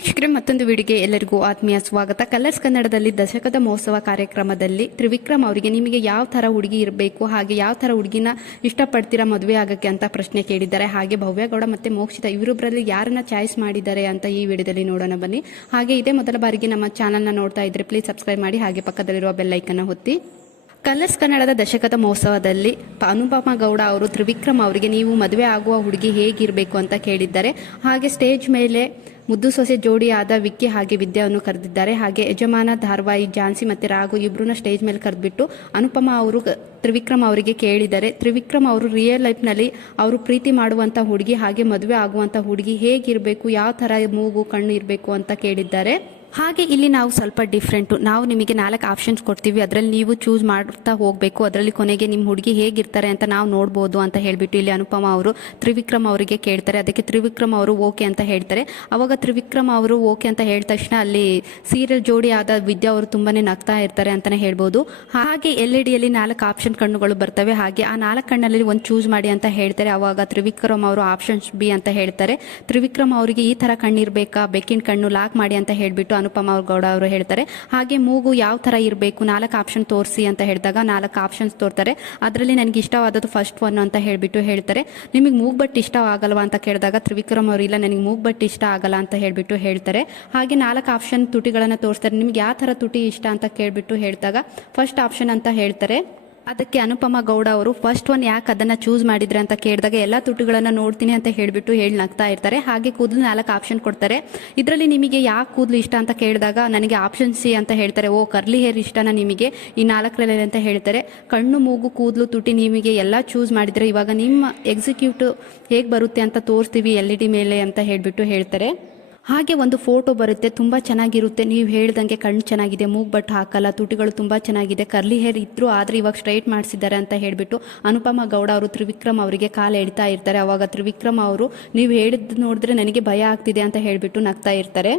ವೀಕ್ಷಕರೇ, ಮತ್ತೊಂದು ವಿಡಿಯೋಗೆ ಎಲ್ಲರಿಗೂ ಆತ್ಮೀಯ ಸ್ವಾಗತ. ಕಲರ್ಸ್ ಕನ್ನಡದಲ್ಲಿ ದಶಕದ ಮಹೋತ್ಸವ ಕಾರ್ಯಕ್ರಮದಲ್ಲಿ ತ್ರಿವಿಕ್ರಮ್ ಅವರಿಗೆ ನಿಮಗೆ ಯಾವ ಥರ ಹುಡುಗಿ ಇರಬೇಕು, ಹಾಗೆ ಯಾವ ಥರ ಹುಡುಗಿನ ಇಷ್ಟಪಡ್ತೀರಾ ಮದುವೆ ಆಗಕ್ಕೆ ಅಂತ ಪ್ರಶ್ನೆ ಕೇಳಿದ್ದಾರೆ. ಹಾಗೆ ಭವ್ಯಗೌಡ ಮತ್ತೆ ಮೋಕ್ಷಿತ ಇವರೊಬ್ಬರಲ್ಲಿ ಯಾರನ್ನ ಚಾಯ್ಸ್ ಮಾಡಿದ್ದಾರೆ ಅಂತ ಈ ವಿಡಿಯೋದಲ್ಲಿ ನೋಡೋಣ ಬನ್ನಿ. ಹಾಗೆ ಇದೇ ಮೊದಲ ಬಾರಿಗೆ ನಮ್ಮ ಚಾನಲ್ನ ನೋಡ್ತಾ ಇದ್ರೆ ಪ್ಲೀಸ್ ಸಬ್ಸ್ಕ್ರೈಬ್ ಮಾಡಿ, ಹಾಗೆ ಪಕ್ಕದಲ್ಲಿರುವ ಬೆಲ್ ಹೊತ್ತಿ ಕಲರ್ಸ್ ಕನ್ನಡದ ದಶಕದ ಮಹೋತ್ಸವದಲ್ಲಿ ಅನುಪಮ ಗೌಡ ಅವರು ತ್ರಿವಿಕ್ರಮ್ ಅವರಿಗೆ ನೀವು ಮದುವೆ ಆಗುವ ಹುಡುಗಿ ಹೇಗಿರಬೇಕು ಅಂತ ಕೇಳಿದ್ದಾರೆ. ಹಾಗೆ ಸ್ಟೇಜ್ ಮೇಲೆ ಮುದ್ದು ಸೊಸೆ ಜೋಡಿಯಾದ ವಿಕ್ಕಿ ಹಾಗೆ ವಿದ್ಯಾವನ್ನು ಕರೆದಿದ್ದಾರೆ. ಹಾಗೆ ಯಜಮಾನ ಧಾರವಾಹಿ ಝಾನ್ಸಿ ಮತ್ತೆ ರಾಘು ಇಬ್ಬರನ್ನ ಸ್ಟೇಜ್ ಮೇಲೆ ಕರೆದ್ಬಿಟ್ಟು ಅನುಪಮ ಅವರು ತ್ರಿವಿಕ್ರಮ್ ಅವರಿಗೆ ಕೇಳಿದ್ದಾರೆ. ತ್ರಿವಿಕ್ರಮ್ ಅವರು ರಿಯಲ್ ಲೈಫ್ನಲ್ಲಿ ಅವರು ಪ್ರೀತಿ ಮಾಡುವಂಥ ಹುಡುಗಿ, ಹಾಗೆ ಮದುವೆ ಆಗುವಂಥ ಹುಡುಗಿ ಹೇಗಿರಬೇಕು, ಯಾವ ಥರ ಮೂಗು, ಕಣ್ಣು ಇರಬೇಕು ಅಂತ ಕೇಳಿದ್ದಾರೆ. ಹಾಗೆ ಇಲ್ಲಿ ನಾವು ಸ್ವಲ್ಪ ಡಿಫ್ರೆಂಟು ನಾವು ನಿಮಗೆ ನಾಲ್ಕು ಆಪ್ಷನ್ಸ್ ಕೊಡ್ತೀವಿ. ಅದರಲ್ಲಿ ನೀವು ಚೂಸ್ ಮಾಡ್ತಾ ಹೋಗಬೇಕು. ಅದರಲ್ಲಿ ಕೊನೆಗೆ ನಿಮ್ಮ ಹುಡುಗಿ ಹೇಗಿರ್ತಾರೆ ಅಂತ ನಾವು ನೋಡ್ಬೋದು ಅಂತ ಹೇಳಿಬಿಟ್ಟು ಇಲ್ಲಿ ಅನುಪಮ ಅವರು, ತ್ರಿವಿಕ್ರಮ್ ಅವರಿಗೆ ಕೇಳ್ತಾರೆ. ಅದಕ್ಕೆ ತ್ರಿವಿಕ್ರಮ್ ಅವರು ಓಕೆ ಅಂತ ಹೇಳ್ತಾರೆ. ಅವಾಗ ತ್ರಿವಿಕ್ರಮ್ ಅವರು ಓಕೆ ಅಂತ ಹೇಳಿದ ತಕ್ಷಣ ಅಲ್ಲಿ ಸೀರಿಯಲ್ ಜೋಡಿ ಆದ ವಿದ್ಯಾ ಅವರು ತುಂಬಾ ನಗ್ತಾ ಇರ್ತಾರೆ ಅಂತಲೇ ಹೇಳ್ಬೋದು. ಹಾಗೆ ಎಲ್ ಇ ಡಿಯಲ್ಲಿ ನಾಲ್ಕು ಆಪ್ಷನ್ ಕಣ್ಣುಗಳು ಬರ್ತವೆ. ಹಾಗೆ ಆ ನಾಲ್ಕು ಕಣ್ಣಲ್ಲಿ ಒಂದು ಚೂಸ್ ಮಾಡಿ ಅಂತ ಹೇಳ್ತಾರೆ. ಅವಾಗ ತ್ರಿವಿಕ್ರಮ್ ಅವರು ಆಪ್ಷನ್ಸ್ ಬಿ ಅಂತ ಹೇಳ್ತಾರೆ. ತ್ರಿವಿಕ್ರಮ್ ಅವರಿಗೆ ಈ ಥರ ಕಣ್ಣಿರಬೇಕಾ ಬೆಕ್ಕಿನ ಕಣ್ಣು ಲಾಕ್ ಮಾಡಿ ಅಂತ ಹೇಳ್ಬಿಟ್ಟು ಅನುಪಮ ಗೌಡ ಅವರು ಹೇಳ್ತಾರೆ. ಹಾಗೆ ಮೂಗು ಯಾವ ತರ ಇರಬೇಕು, ನಾಲ್ಕು ಆಪ್ಷನ್ ತೋರಿಸಿ ಅಂತ ಹೇಳಿದಾಗ ನಾಲ್ಕು ಆಪ್ಷನ್ಸ್ ತೋರ್ತಾರೆ. ಅದರಲ್ಲಿ ನನಗೆ ಇಷ್ಟವಾದದ್ದು ಫಸ್ಟ್ ಒನ್ ಅಂತ ಹೇಳಿಬಿಟ್ಟು ಹೇಳ್ತಾರೆ. ನಿಮಗೆ ಮೂಗ್ ಬಟ್ ಇಷ್ಟ ಆಗಲ್ವಾ ಅಂತ ಕೇಳಿದಾಗ ತ್ರಿವಿಕ್ರಮ್ ಅವರು, ಇಲ್ಲ ನನಗೆ ಮೂಗ್ ಬಟ್ ಇಷ್ಟ ಆಗಲ್ಲ ಅಂತ ಹೇಳಿಬಿಟ್ಟು ಹೇಳ್ತಾರೆ. ಹಾಗೆ ನಾಲ್ಕು ಆಪ್ಷನ್ ತುಟಿಗಳನ್ನು ತೋರಿಸ್ತಾರೆ. ನಿಮ್ಗೆ ಯಾವ ಥರ ತುಟಿ ಇಷ್ಟ ಅಂತ ಕೇಳಿಬಿಟ್ಟು ಹೇಳಿದಾಗ ಫಸ್ಟ್ ಆಪ್ಷನ್ ಅಂತ ಹೇಳ್ತಾರೆ. ಅದಕ್ಕೆ ಅನುಪಮ ಗೌಡ ಅವರು ಫಸ್ಟ್ ಒನ್ ಯಾಕೆ ಅದನ್ನ ಚೂಸ್ ಮಾಡಿದ್ರೆ ಅಂತ ಕೇಳಿದಾಗ ಎಲ್ಲ ತುಟಿಗಳನ್ನ ನೋಡ್ತೀನಿ ಅಂತ ಹೇಳಿಬಿಟ್ಟು ಹೇಳಿ ನಗ್ತಾ ಇರ್ತಾರೆ. ಹಾಗೆ ಕೂದಲು ನಾಲ್ಕು ಆಪ್ಷನ್ ಕೊಡ್ತಾರೆ. ಇದರಲ್ಲಿ ನಿಮಗೆ ಯಾಕೆ ಕೂದಲು ಇಷ್ಟ ಅಂತ ಕೇಳಿದಾಗ ನನಗೆ ಆಪ್ಷನ್ ಸಿ ಅಂತ ಹೇಳ್ತಾರೆ. ಓ, ಕರ್ಲಿ ಹೇರ್ ಇಷ್ಟನ ನಿಮಗೆ? ಈ ನಾಲ್ಕರಲ್ಲಿ ಅಂತ ಹೇಳ್ತಾರೆ. ಕಣ್ಣು, ಮೂಗು, ಕೂದಲು, ತುಟಿ ನಿಮಗೆ ಎಲ್ಲ ಚೂಸ್ ಮಾಡಿದರೆ ಇವಾಗ ನಿಮ್ಮ ಎಕ್ಸಿಕ್ಯೂಟಿವ್ ಹೇಗೆ ಬರುತ್ತೆ ಅಂತ ತೋರಿಸ್ತೀವಿ ಎಲ್ ಇ ಡಿ ಮೇಲೆ ಅಂತ ಹೇಳಿಬಿಟ್ಟು ಹೇಳ್ತಾರೆ. ಹಾಗೆ ಒಂದು ಫೋಟೋ ಬರುತ್ತೆ, ತುಂಬ ಚೆನ್ನಾಗಿರುತ್ತೆ. ನೀವು ಹೇಳ್ದಂಗೆ ಕಣ್ಣು ಚೆನ್ನಾಗಿದೆ, ಮೂಗ್ ಬಟ್ ಹಾಕಲ್ಲ, ತುಟಿಗಳು ತುಂಬ ಚೆನ್ನಾಗಿದೆ. ಕರ್ಲಿ ಹೇರ್ ಇದ್ರು ಆದರೆ ಇವಾಗ ಸ್ಟ್ರೈಟ್ ಮಾಡಿಸಿದ್ದಾರೆ ಅಂತ ಹೇಳಿಬಿಟ್ಟು ಅನುಪಮ ಗೌಡ ಅವರು ತ್ರಿವಿಕ್ರಮ್ ಅವರಿಗೆ ಕಾಲು ಎಡ್ತಾ ಇರ್ತಾರೆ. ಅವಾಗ ತ್ರಿವಿಕ್ರಮ್ ಅವರು, ನೀವು ಹೇಳಿದ್ದು ನೋಡಿದ್ರೆ ನನಗೆ ಭಯ ಆಗ್ತಿದೆ ಅಂತ ಹೇಳಿಬಿಟ್ಟು ನಗ್ತಾ ಇರ್ತಾರೆ.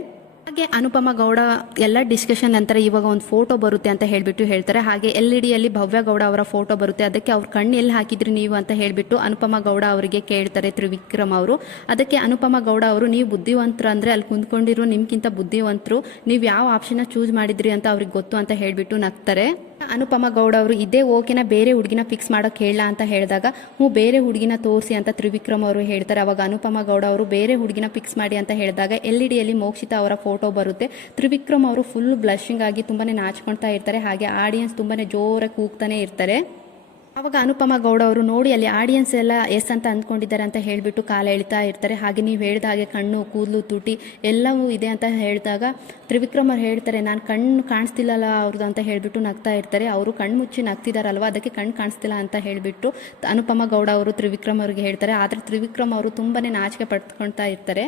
ಹಾಗೆ ಅನುಪಮ ಗೌಡ ಎಲ್ಲ ಡಿಸ್ಕಷನ್ ನಂತರ ಇವಾಗ ಒಂದು ಫೋಟೋ ಬರುತ್ತೆ ಅಂತ ಹೇಳ್ಬಿಟ್ಟು ಹೇಳ್ತಾರೆ. ಹಾಗೆ ಎಲ್ ಇ ಡಿಯಲ್ಲಿ ಭವ್ಯ ಗೌಡ ಅವರ ಫೋಟೋ ಬರುತ್ತೆ. ಅದಕ್ಕೆ ಅವ್ರ ಕಣ್ಣು ಎಲ್ಲಿ ಹಾಕಿದ್ರಿ ನೀವು ಅಂತ ಹೇಳ್ಬಿಟ್ಟು ಅನುಪಮ ಗೌಡ ಅವರಿಗೆ ಕೇಳ್ತಾರೆ ತ್ರಿವಿಕ್ರಮ್ ಅವರು. ಅದಕ್ಕೆ ಅನುಪಮ ಗೌಡ ಅವರು, ನೀವು ಬುದ್ಧಿವಂತರು ಅಂದ್ರೆ ಅಲ್ಲಿ ಕುಂದ್ಕೊಂಡಿರೋ ನಿಮ್ಗಿಂತ ಬುದ್ಧಿವಂತರು. ನೀವು ಯಾವ ಆಪ್ಷನ್ ಚೂಸ್ ಮಾಡಿದ್ರಿ ಅಂತ ಅವ್ರಿಗೆ ಗೊತ್ತು ಅಂತ ಹೇಳ್ಬಿಟ್ಟು ನಗ್ತಾರೆ. ಅನುಪಮ ಗೌಡ ಅವರು, ಇದೇ ಓಕೆನ ಬೇರೆ ಹುಡುಗಿನ ಫಿಕ್ಸ್ ಮಾಡೋಕೆ ಹೇಳ ಅಂತ ಹೇಳಿದಾಗ, ಹ್ಞೂ, ಬೇರೆ ಹುಡುಗಿನ ತೋರಿಸಿ ಅಂತ ತ್ರಿವಿಕ್ರಮ್ ಅವರು ಹೇಳ್ತಾರೆ. ಅವಾಗ ಅನುಪಮ ಗೌಡ ಅವರು, ಬೇರೆ ಹುಡುಗಿನ ಫಿಕ್ಸ್ ಮಾಡಿ ಅಂತ ಹೇಳಿದಾಗ, ಎಲ್ ಇ ಡಿಯಲ್ಲಿ ಮೋಕ್ಷಿತಾ ಅವರ ಫೋಟೋ ಬರುತ್ತೆ. ತ್ರಿವಿಕ್ರಮ್ ಅವರು ಫುಲ್ ಬ್ಲಶಿಂಗ್ ಆಗಿ ತುಂಬಾನೇ ನಾಚ್ಕೊಳ್ತಾ ಇರ್ತಾರೆ. ಹಾಗೆ ಆಡಿಯನ್ಸ್ ತುಂಬಾನೇ ಜೋರಾಗಿ ಕೂಗ್ತಾನೆ ಇರ್ತಾರೆ. ಅವಾಗ ಅನುಪಮ ಗೌಡ ಅವರು ನೋಡಿ ಅಲ್ಲಿ ಆಡಿಯನ್ಸ್ ಎಲ್ಲ ಎಸ್ ಅಂತ ಅಂದ್ಕೊಂಡಿದ್ದಾರೆ ಅಂತ ಹೇಳಿಬಿಟ್ಟು ಕಾಲ ಎಳಿತಾ ಇರ್ತಾರೆ. ಹಾಗೆ ನೀವು ಹೇಳಿದ ಹಾಗೆ ಕಣ್ಣು, ಕೂದಲು, ತುಟಿ ಎಲ್ಲವೂ ಇದೆ ಅಂತ ಹೇಳಿದಾಗ ತ್ರಿವಿಕ್ರಮ್ ಅವ್ರು ಹೇಳ್ತಾರೆ, ನಾನು ಕಣ್ಣು ಕಾಣಿಸ್ತಿಲ್ಲಲ್ಲ ಅವ್ರದ್ದು ಅಂತ ಹೇಳಿಬಿಟ್ಟು ನಗ್ತಾ ಇರ್ತಾರೆ. ಅವರು ಕಣ್ಣು ಮುಚ್ಚಿ ನಗ್ತಿದಾರಲ್ವ? ಅದಕ್ಕೆ ಕಣ್ಣು ಕಾಣಿಸ್ತಿಲ್ಲ ಅಂತ ಹೇಳಿಬಿಟ್ಟು ಅನುಪಮ ಗೌಡ ಅವರು ತ್ರಿವಿಕ್ರಮ್ ಅವ್ರಿಗೆ ಹೇಳ್ತಾರೆ. ಆದರೆ ತ್ರಿವಿಕ್ರಮ್ ಅವರು ತುಂಬಾ ನಾಚಿಕೆ ಪಡ್ಕೊಳ್ತಾ ಇರ್ತಾರೆ.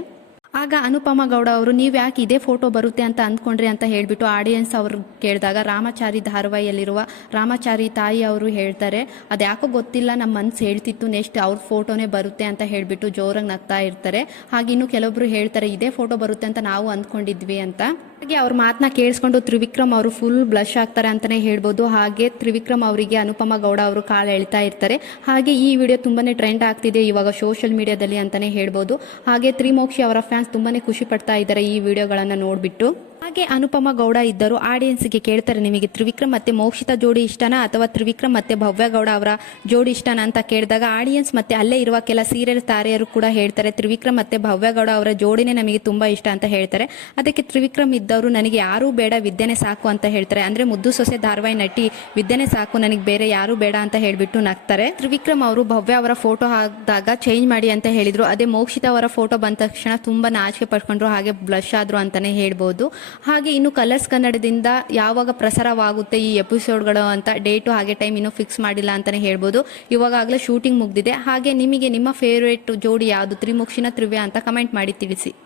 ಆಗ ಅನುಪಮ ಗೌಡ ಅವರು, ನೀವು ಯಾಕೆ ಇದೇ ಫೋಟೋ ಬರುತ್ತೆ ಅಂತ ಅಂದ್ಕೊಂಡ್ರಿ ಅಂತ ಹೇಳಿಬಿಟ್ಟು ಆಡಿಯನ್ಸ್ ಅವರು ಕೇಳಿದಾಗ ರಾಮಚಾರಿ ಧಾರವಾಹಿಯಲ್ಲಿರುವ ರಾಮಾಚಾರಿ ತಾಯಿ ಅವರು ಹೇಳ್ತಾರೆ ಅದ್ಯಾಕೋ ಗೊತ್ತಿಲ್ಲ ನಮ್ಮ ಮನ್ಸು ಹೇಳ್ತಿತ್ತು ನೆಕ್ಸ್ಟ್ ಅವ್ರ ಫೋಟೋನೇ ಬರುತ್ತೆ ಅಂತ ಹೇಳಿಬಿಟ್ಟು ಜೋರಾಗಿ ನಗ್ತಾ ಇರ್ತಾರೆ. ಹಾಗೆ ಇನ್ನು ಕೆಲವೊಬ್ರು ಹೇಳ್ತಾರೆ, ಇದೇ ಫೋಟೋ ಬರುತ್ತೆ ಅಂತ ನಾವು ಅಂದ್ಕೊಂಡಿದ್ವಿ ಅಂತ. ಹಾಗೆ ಅವ್ರ ಮಾತನ್ನ ಕೇಳಿಸ್ಕೊಂಡು ತ್ರಿವಿಕ್ರಮ್ ಅವರು ಫುಲ್ ಬ್ಲಶ್ ಆಗ್ತಾರೆ ಅಂತಾನೆ ಹೇಳ್ಬೋದು. ಹಾಗೆ ತ್ರಿವಿಕ್ರಮ್ ಅವರಿಗೆ ಅನುಪಮ ಗೌಡ ಅವರು ಕಾಲು ಎಳಿತಾ ಇರ್ತಾರೆ. ಹಾಗೆ ಈ ವಿಡಿಯೋ ತುಂಬಾನೇ ಟ್ರೆಂಡ್ ಆಗ್ತಿದೆ ಇವಾಗ ಸೋಷಿಯಲ್ ಮೀಡಿಯಾದಲ್ಲಿ ಅಂತಾನೆ ಹೇಳ್ಬೋದು. ಹಾಗೆ ತ್ರಿಮೋಕ್ಷಿ ಅವರ ಫ್ಯಾನ್ಸ್ ತುಂಬಾನೇ ಖುಷಿ ಪಡ್ತಾ ಇದ್ದಾರೆ ಈ ವಿಡಿಯೋಗಳನ್ನು ನೋಡ್ಬಿಟ್ಟು. ಹಾಗೆ ಅನುಪಮ ಗೌಡ ಇದ್ದರು. ಆಡಿಯನ್ಸ್ಗೆ ಕೇಳ್ತಾರೆ ನಿಮಗೆ ತ್ರಿವಿಕ್ರಮ್ ಮತ್ತೆ ಮೋಕ್ಷಿತ ಜೋಡಿ ಇಷ್ಟನಾ ಅಥವಾ ತ್ರಿವಿಕ್ರಮ್ ಮತ್ತೆ ಭವ್ಯ ಗೌಡ ಅವರ ಜೋಡಿ ಇಷ್ಟನಾ ಅಂತ ಕೇಳಿದಾಗ ಆಡಿಯನ್ಸ್ ಮತ್ತೆ ಅಲ್ಲೇ ಇರುವ ಕೆಲ ಸೀರಿಯಲ್ ತಾರೆಯರು ಕೂಡ ಹೇಳ್ತಾರೆ, ತ್ರಿವಿಕ್ರಮ್ ಮತ್ತೆ ಭವ್ಯ ಗೌಡ ಅವರ ಜೋಡಿನೇ ನಮಗೆ ತುಂಬಾ ಇಷ್ಟ ಅಂತ ಹೇಳ್ತಾರೆ. ಅದಕ್ಕೆ ತ್ರಿವಿಕ್ರಮ್ ಇದ್ದವರು ನನಗೆ ಯಾರೂ ಬೇಡ, ವಿದ್ಯೆನೆ ಸಾಕು ಅಂತ ಹೇಳ್ತಾರೆ. ಅಂದ್ರೆ ಮುದ್ದು ಸೊಸೆ ಧಾರವಾಹಿ ನಟಿ, ವಿದ್ಯೆನೇ ಸಾಕು, ನನಗೆ ಬೇರೆ ಯಾರು ಬೇಡ ಅಂತ ಹೇಳ್ಬಿಟ್ಟು ನಗ್ತಾರೆ. ತ್ರಿವಿಕ್ರಮ್ ಅವರು ಭವ್ಯ ಅವರ ಫೋಟೋ ಹಾಕಿದಾಗ ಚೇಂಜ್ ಮಾಡಿ ಅಂತ ಹೇಳಿದ್ರು. ಅದೇ ಮೋಕ್ಷಿತ ಅವರ ಫೋಟೋ ಬಂದ ತಕ್ಷಣ ತುಂಬಾ ನಾಚಿಕೆ ಪಡ್ಕೊಂಡ್ರು ಹಾಗೆ ಬ್ಲಶ್ ಆದ್ರು ಅಂತಾನೆ ಹೇಳ್ಬೋದು. ಹಾಗೆ ಇನ್ನು ಕಲರ್ಸ್ ಕನ್ನಡದಿಂದ ಯಾವಾಗ ಪ್ರಸಾರವಾಗುತ್ತೆ ಈ ಎಪಿಸೋಡ್ಗಳು ಅಂತ ಡೇಟು ಹಾಗೆ ಟೈಮ್ ಇನ್ನೂ ಫಿಕ್ಸ್ ಮಾಡಿಲ್ಲ ಅಂತಾನೆ ಹೇಳ್ಬೋದು. ಇವಾಗಲೇ ಶೂಟಿಂಗ್ ಮುಗ್ದಿದೆ. ಹಾಗೆ ನಿಮಗೆ ನಿಮ್ಮ ಫೇವ್ರೇಟ್ ಜೋಡಿ ಯಾವುದು? ತ್ರಿಮುಕ್ಷಿನ ತ್ರಿವ್ಯ ಅಂತ ಕಮೆಂಟ್ ಮಾಡಿ ತಿಳಿಸಿ.